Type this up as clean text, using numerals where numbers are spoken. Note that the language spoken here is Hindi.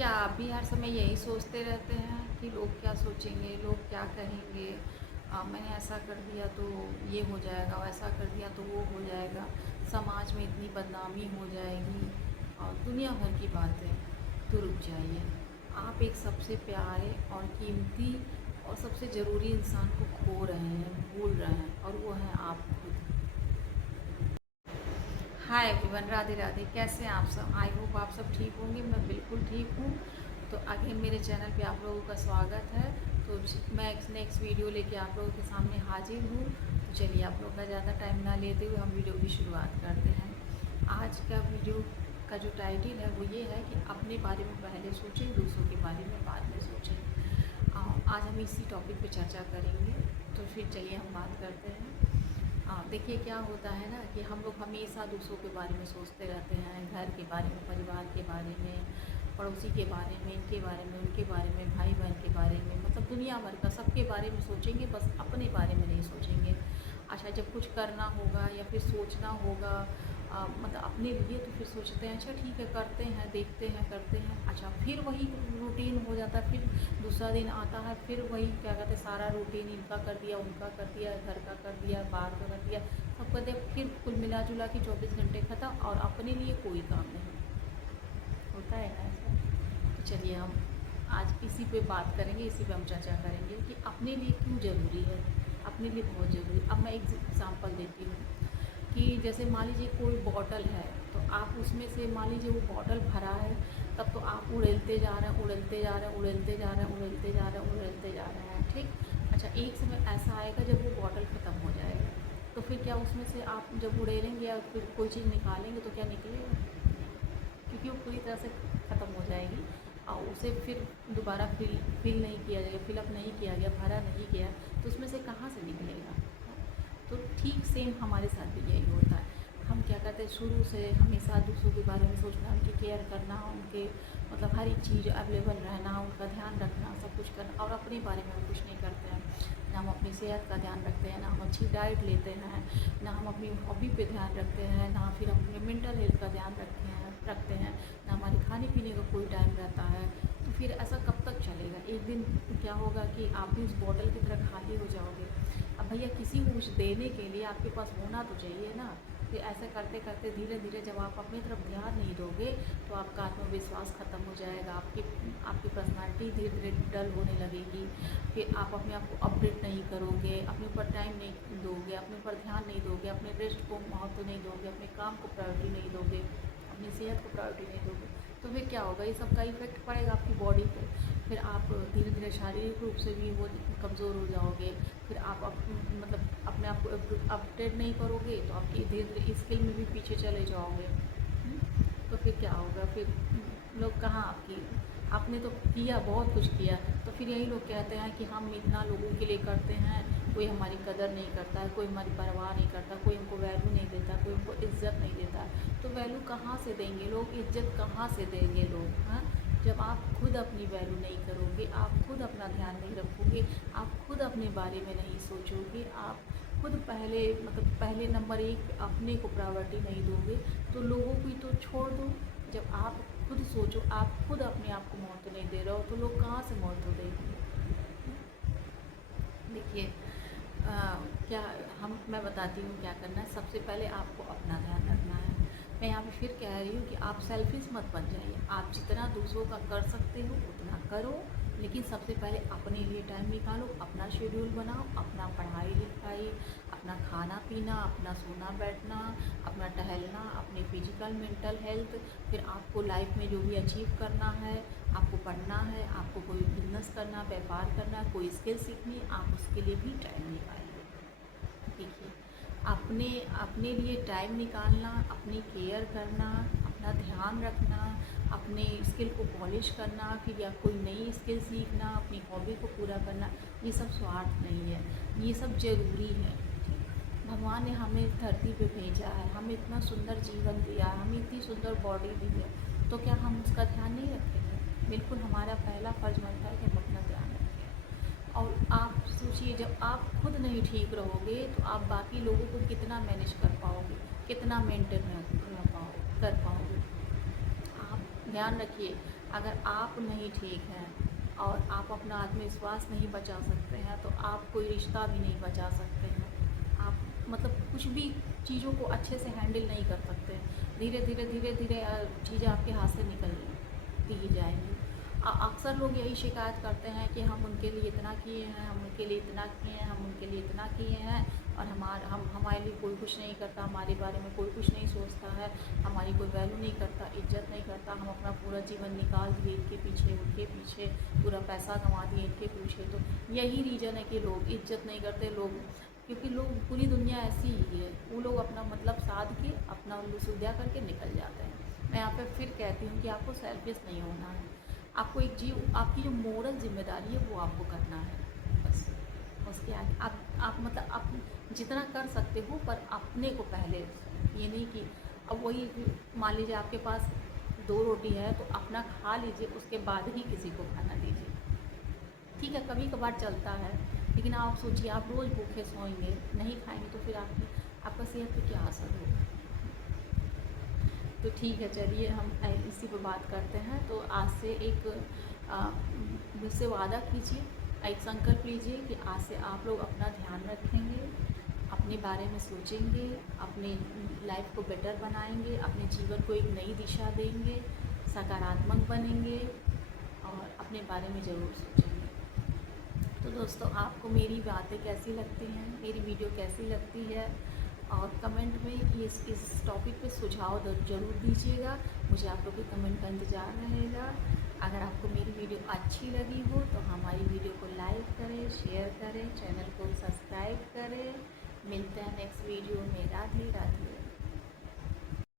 क्या आप भी हर समय यही सोचते रहते हैं कि लोग क्या सोचेंगे, लोग क्या कहेंगे? मैंने ऐसा कर दिया तो ये हो जाएगा, वैसा कर दिया तो वो हो जाएगा, समाज में इतनी बदनामी हो जाएगी और दुनिया भर की बातें। तो रुक जाइए, आप एक सबसे प्यारे और कीमती और सबसे ज़रूरी इंसान को खो रहे हैं, भूल रहे हैं, और वो हैं आप खुद। Hi everyone, Radhe Radhe. कैसे हैं आप सब? आई होप आप सब ठीक होंगे। मैं बिल्कुल ठीक हूँ। तो अगेन मेरे चैनल पे आप लोगों का स्वागत है। तो मैं नेक्स्ट वीडियो लेके आप लोगों के सामने हाजिर हूँ। तो चलिए, आप लोगों का ज़्यादा टाइम ना लेते हुए हम वीडियो की शुरुआत करते हैं। आज का वीडियो का जो टाइटल है वो ये है कि अपने बारे में पहले सोचें, दूसरों के बारे में बाद में सोचें। आज हम इसी टॉपिक पे चर्चा करेंगे। तो फिर चलिए हम बात करते हैं। देखिए, क्या होता है ना कि हम लोग हमेशा दूसरों के बारे में सोचते रहते हैं, घर के बारे में, परिवार के बारे में, पड़ोसी के बारे में, इनके बारे में, उनके बारे में, भाई बहन के बारे में, मतलब दुनिया भर का सबके बारे में सोचेंगे, बस अपने बारे में नहीं सोचेंगे। अच्छा, जब कुछ करना होगा या फिर सोचना होगा मतलब अपने लिए, तो फिर सोचते हैं अच्छा ठीक है, करते हैं, देखते हैं, करते हैं। अच्छा, फिर वही रूटीन हो जाता है। फिर दूसरा दिन आता है, फिर वही क्या कहते हैं, सारा रूटीन इनका कर दिया, उनका कर दिया, घर का कर दिया, बाहर का कर दिया, सब कर दिया। फिर कुल मिला जुला के 24 घंटे ख़त्म और अपने लिए कोई काम नहीं होता है ना ऐसा। तो चलिए, हम आज इसी पे बात करेंगे, इसी पे हम चर्चा करेंगे कि अपने लिए क्यों ज़रूरी है। अपने लिए बहुत ज़रूरी। अब मैं एक एग्ज़ाम्पल देती हूँ कि जैसे मान लीजिए कोई बॉटल है, तो आप उसमें से मान लीजिए वो बॉटल भरा है, तब तो आप उड़ेलते जा रहे हैं, उड़ेलते जा रहे हैं, उड़ेलते जा रहे हैं, उड़ेलते जा रहे हैं, उड़ेलते जा रहे हैं, ठीक। अच्छा, एक समय ऐसा आएगा जब वो बॉटल ख़त्म हो जाएगा, तो फिर क्या उसमें से आप जब उड़ेलेंगे या फिर कोई चीज़ निकालेंगे तो क्या निकलेगा? क्योंकि वो पूरी तरह से ख़त्म हो जाएगी और उसे फिर दोबारा फिल नहीं किया जाएगा, फिलअप नहीं किया गया, भरा नहीं गया, तो उसमें से कहाँ से निकलेगा? तो ठीक सेम हमारे साथ भी यही होता है। हम क्या कहते हैं, शुरू से हमेशा दूसरों के बारे में सोचना, उनकी केयर करना, उनके मतलब हर एक चीज़ अवेलेबल रहना, उनका ध्यान रखना, सब कुछ करना, और अपने बारे में हम कुछ नहीं करते हैं। ना हम अपनी सेहत का ध्यान रखते हैं, ना हम अच्छी डाइट लेते हैं, ना हम अपनी हॉबी पे ध्यान रखते हैं, ना फिर हम अपने मेंटल हेल्थ का ध्यान रखते हैं, ना हमारे खाने पीने का कोई टाइम रहता है। तो फिर ऐसा कब तक चलेगा? एक दिन क्या होगा कि आप भी उस बॉटल की तरह खाली हो जाओगे। अब भैया, किसी को कुछ देने के लिए आपके पास होना तो चाहिए ना। फिर ऐसा करते करते धीरे धीरे जब आप अपनी तरफ ध्यान नहीं दोगे, तो आपका आत्मविश्वास ख़त्म हो जाएगा, आपकी आपकी पर्सनालिटी धीरे धीरे डल होने लगेगी। फिर आप अपने आप को अपडेट नहीं करोगे, अपने ऊपर टाइम नहीं दोगे, अपने ऊपर ध्यान नहीं दोगे, अपने रेस्ट को महत्व नहीं दोगे, अपने काम को प्रायोरिटी नहीं दोगे, अपनी सेहत को प्रायोरिटी नहीं दोगे, तो फिर क्या होगा? ये सब का इफेक्ट पड़ेगा आपकी बॉडी पे। फिर आप धीरे धीरे शारीरिक रूप से भी वो कमज़ोर हो जाओगे। फिर आप मतलब अपने आप को अपडेट नहीं करोगे, तो आपकी धीरे धीरे स्किल में भी पीछे चले जाओगे। तो फिर क्या होगा? फिर लोग कहाँ आपकी, आपने तो किया, बहुत कुछ किया, तो फिर यही लोग कहते हैं कि हम इतना लोगों के लिए करते हैं, कोई हमारी कदर नहीं करता है, कोई हमारी परवाह नहीं करता, कोई हमको वैल्यू नहीं देता, कोई हमको इज्जत नहीं देता। तो वैल्यू कहाँ से देंगे लोग, इज्जत कहाँ से देंगे लोग? हाँ, जब आप खुद अपनी वैल्यू नहीं करोगे, आप खुद अपना ध्यान नहीं रखोगे, आप खुद अपने बारे में नहीं सोचोगे, आप खुद पहले मतलब पहले नंबर एक अपने को प्रायोरिटी नहीं दोगे, तो लोगों की तो छोड़ दो। जब आप खुद सोचो, आप खुद अपने आप को महत्व नहीं दे रहे हो, तो लोग कहाँ से महत्व देंगे? देखिए, क्या मैं बताती हूँ क्या करना है। सबसे पहले आपको अपना ध्यान रखना है। मैं यहाँ पे फिर कह रही हूँ कि आप सेल्फिश मत बन जाइए। आप जितना दूसरों का कर सकते हो उतना करो, लेकिन सबसे पहले अपने लिए टाइम निकालो, अपना शेड्यूल बनाओ, अपना पढ़ाई लिखाई, अपना खाना पीना, अपना सोना बैठना, अपना टहलना, अपने फिजिकल मेंटल हेल्थ। फिर आपको लाइफ में जो भी अचीव करना है, आपको पढ़ना है, आपको कोई बिजनेस करना, व्यापार करना, कोई स्किल सीखनी, आप उसके लिए भी टाइम निकालिए। देखिए, अपने अपने लिए टाइम निकालना, अपनी केयर करना, अपना ध्यान रखना, अपने स्किल को पॉलिश करना, फिर या कोई नई स्किल सीखना, अपनी हॉबी को पूरा करना, ये सब स्वार्थ नहीं है, ये सब ज़रूरी है। भगवान ने हमें धरती पे भेजा है, हमें इतना सुंदर जीवन दिया है, हमें इतनी सुंदर बॉडी दी है, तो क्या हम उसका ध्यान नहीं रखेंगे? बिल्कुल, हमारा पहला फर्ज बनता है कि हम अपना ध्यान रखें। और आप सोचिए, जब आप खुद नहीं ठीक रहोगे, तो आप बाकी लोगों को कितना मैनेज कर पाओगे, कितना मेंटेन कर पाओगे? आप ध्यान रखिए, अगर आप नहीं ठीक हैं और आप अपना आत्मविश्वास नहीं बचा सकते हैं तो आप कोई रिश्ता भी नहीं बचा सकते हैं। आप मतलब कुछ भी चीज़ों को अच्छे से हैंडल नहीं कर सकते। धीरे धीरे चीज़ें आपके हाथ से निकलती ही जाएंगी। अक्सर लोग यही शिकायत करते हैं कि हम उनके लिए इतना किए हैं, हम उनके लिए इतना किए हैं, हम उनके लिए इतना किए हैं और हमारे लिए कोई कुछ नहीं करता, हमारे बारे में कोई कुछ नहीं सोचता है, हमारी कोई वैल्यू नहीं करता, इज्जत नहीं करता। हम अपना पूरा जीवन निकाल दिए उनके पीछे पूरा पैसा कमा दिए इनके पीछे। तो यही रीज़न है कि लोग इज्जत नहीं करते लोग, क्योंकि लोग पूरी दुनिया ऐसी ही है। वो लोग अपना मतलब साध के अपना उल्लू सुलझा करके निकल जाते हैं। मैं यहाँ पे फिर कहती हूँ कि आपको सेल्फिश नहीं होना है। आपको एक आपकी जो मोरल जिम्मेदारी है वो आपको करना है बस। उसके आगे आप मतलब आप जितना कर सकते हो पर अपने को पहले, ये नहीं कि अब वही मान लीजिए आपके पास 2 रोटी है तो अपना खा लीजिए, उसके बाद ही किसी को खाना दीजिए। ठीक है, कभी कभार चलता है, लेकिन आप सोचिए आप रोज़ भूखे सोएंगे, नहीं खाएंगे तो फिर आपका सेहत पे क्या असर होगा। तो ठीक है, चलिए हम इसी पर बात करते हैं। तो आज से एक मुझसे वादा कीजिए, एक संकल्प लीजिए कि आज से आप लोग अपना ध्यान रखेंगे, अपने बारे में सोचेंगे, अपने लाइफ को बेटर बनाएंगे, अपने जीवन को एक नई दिशा देंगे, सकारात्मक बनेंगे और अपने बारे में ज़रूर सोचेंगे। तो दोस्तों, आपको मेरी बातें कैसी लगती हैं, मेरी वीडियो कैसी लगती है, और कमेंट में इस टॉपिक पे सुझाव ज़रूर दीजिएगा। मुझे आप लोग के कमेंट का इंतज़ार रहेगा। अगर आपको मेरी वीडियो अच्छी लगी हो तो हमारी वीडियो को लाइक करें, शेयर करें, चैनल को सब्सक्राइब करें। मिलते हैं नेक्स्ट वीडियो में। राधे राधे।